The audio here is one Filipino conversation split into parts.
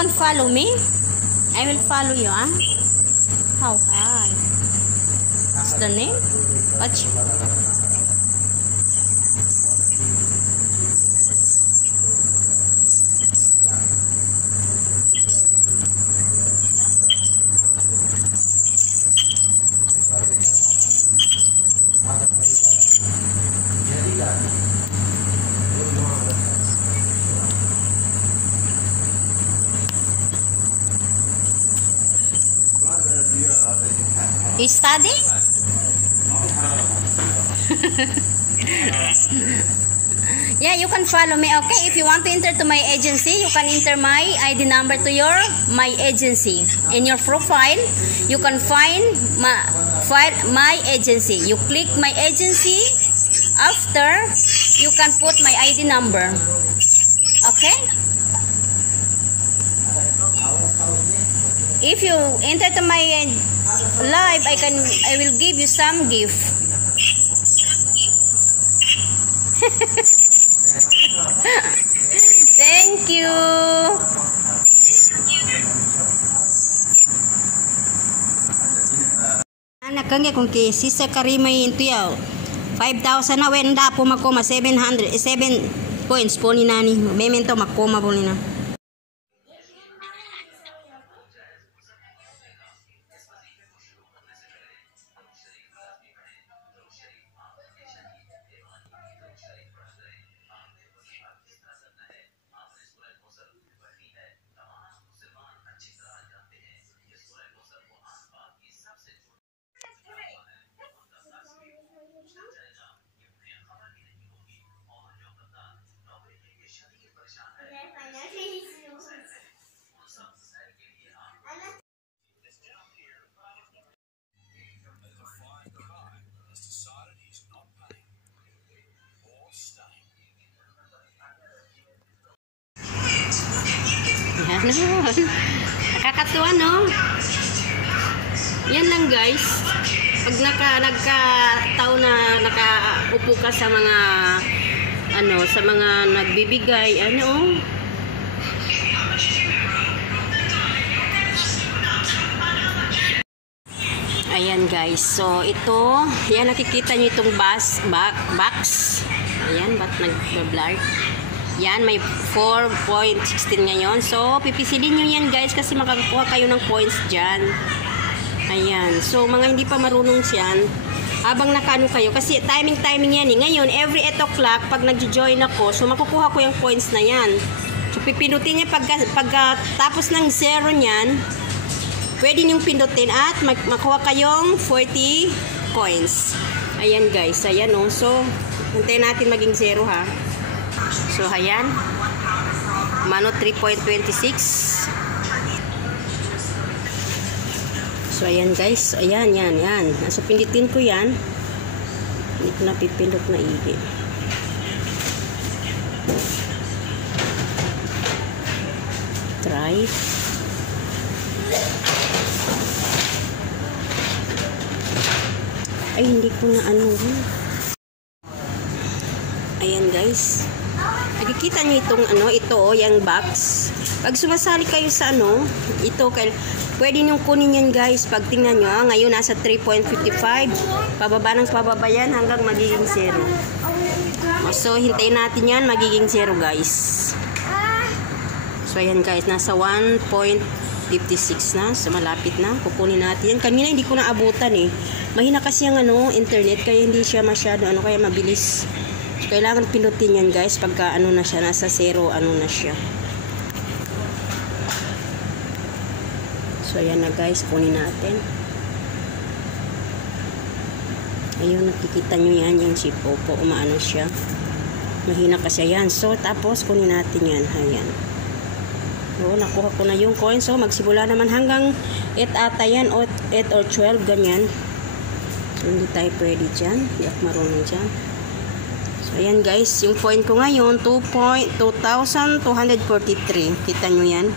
can follow me. I will follow you, ah. How? Hi. What's the name? Watch. You study? Yeah, you can follow me, okay? If you want to enter to my agency, you can enter my ID number to my agency. In your profile, you can find my agency. You click my agency. After, you can put my ID number. Okay? If you enter to my live, I will give you some gift. Thank you. Anak kang kung kay Sister Karima into yaw 5,000 na wenda po makoma 7 points po ni nani. Memento makoma po ni na. Nakakatuwa, no? Yan lang, guys. Pag nagkataon na nakaupo ka sa mga sa mga nagbibigay, ayan, guys. So, ito, yan, nakikita nyo itong box. Ayan, ba't nag-blur? Yan, may 4.16 ngayon. So, pipisilin nyo yan, guys, kasi makakuha kayo ng points dyan. Ayan. So, mga hindi pa marunong siyan, habang nakaano kayo, kasi timing yan eh. Ngayon, every 8 o'clock, pag nag-join ako, so makukuha ko yung points na yan. So, pipinutin niya pag tapos ng 0 niyan, pwede niyong pindutin at makuha kayong 40 coins. Ayan, guys. Ayan, oh. So, hintayin natin maging 0, ha. So, ayan. Mano 3.26. So, ayan, guys. Ayan, yan. So, pindutin ko yan. Hindi ko na pipindot na igi. Try. Ay, hindi ko na Ayan, guys. Nakikita nyo itong ito yung box. Pag sumasali kayo sa ito, pwede nyo kunin yan, guys. Pag tingnan nyo, ngayon nasa 3.55. Pababa ng pababa yan hanggang magiging 0. So, hintayin natin yan, magiging 0, guys. So, ayan, guys, nasa 1.56 na. So, malapit na. Kukunin natin yan. Kanina hindi ko na abutan eh. Mahina kasi yung internet, kaya hindi siya masyado, kaya mabilis. So, kailangan pinutin yan, guys, pagka na siya, nasa 0, na siya. So, ayan na, guys, kunin natin. Ayun, nakikita nyo yan, yung si Popo, umaano siya. Mahina kasi yan. So, tapos, kunin natin yan. Ayan. So, nakuha ko na yung coin. So, magsimula naman hanggang 8 ata yan, 8 or 12, ganyan. So, hindi tayo pwede dyan. Hindi ako marunong dyan. So, ayan, guys. Yung point ko ngayon, 2,243. Kita nyo yan?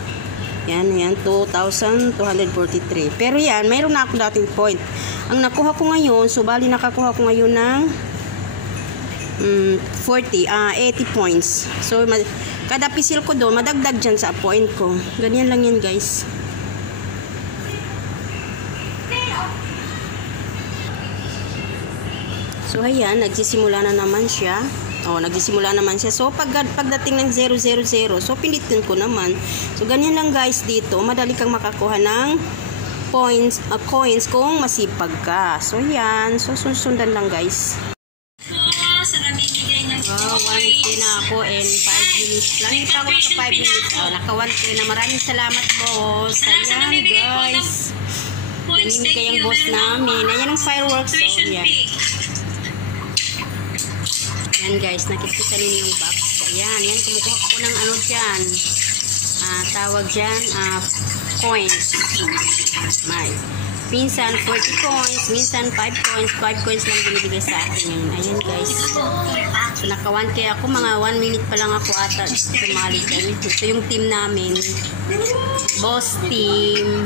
Yan, 2,243. Pero yan, mayroon na ako dating point. Ang nakuha ko ngayon, so bali nakakuha ko ngayon ng 80 points. So, Kada pisil ko doon, madagdag dyan sa point ko. Ganyan lang yan, guys. So, ayan, nagsisimula na naman siya. Nagsisimula naman siya. So, pagdating ng 000, so, pinitin ko naman. So, ganyan lang, guys, dito. Madali kang makakuha ng coins kung masipag ka. So, yan. So, sundan lang, guys. 1K na ako and 5 minutes lang. Hindi pa ako naka 5 minutes. Naka 1K na. Maraming salamat, boss. Ayan, guys. Namimigay ang boss namin. Ayan ang fireworks. So, yan. Ayan, guys. Nakikita ninyo yung box. Ayan. Yan. Kumukuha ko ng ano dyan. Tawag dyan. Coins. May. Minsan 40 coins, minsan 5 coins. 5 coins lang binibigay sa akin ngayon. Ayan, guys. So, naka 1K ako. Mga 1 minute pa lang ako ata sumali dyan. Ito yung team namin. Boss team.